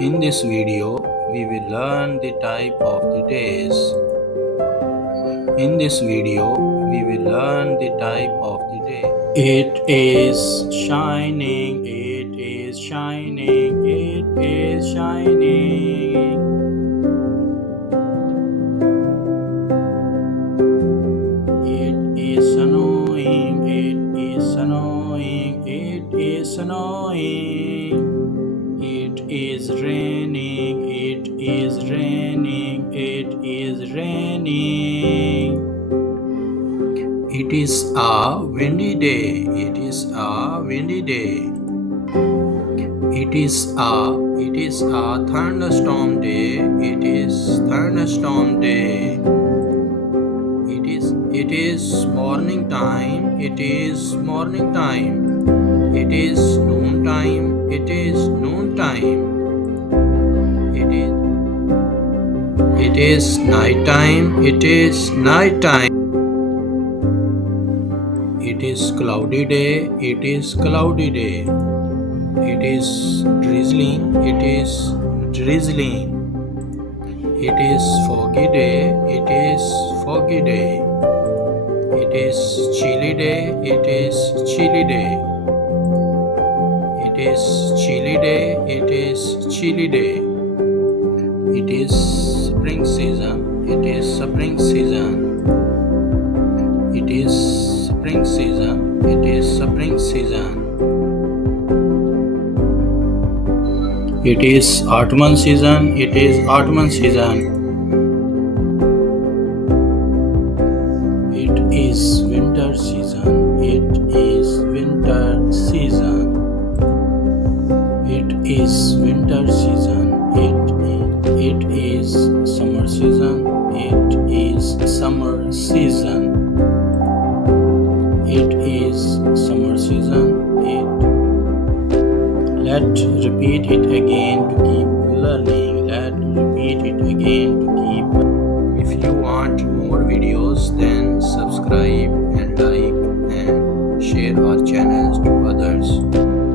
In this video, we will learn the type of the days. In this video, we will learn the type of the day. It is shining, it is shining, it is shining. It is snowing, it is snowing, it is snowing. It is raining, it is raining, it is raining. It is a windy day, it is a windy day. It is a thunderstorm day, it is thunderstorm day. It is morning time, it is morning time. It is noon time, it is noon time. It is night time, it is night time. It is cloudy day, it is cloudy day. It is drizzling, it is drizzling. It is foggy day, it is foggy day. It is chilly day, it is chilly day. It is chilly day, it is chilly day. It is spring season, it is spring season. It is spring season, it is spring season. It is autumn season, it is autumn season. It is winter season, it is winter season. It is winter season, it is summer season, it is summer season. It is summer season, Let's repeat it again to keep learning. Let's repeat it again to keep. If you want more videos, then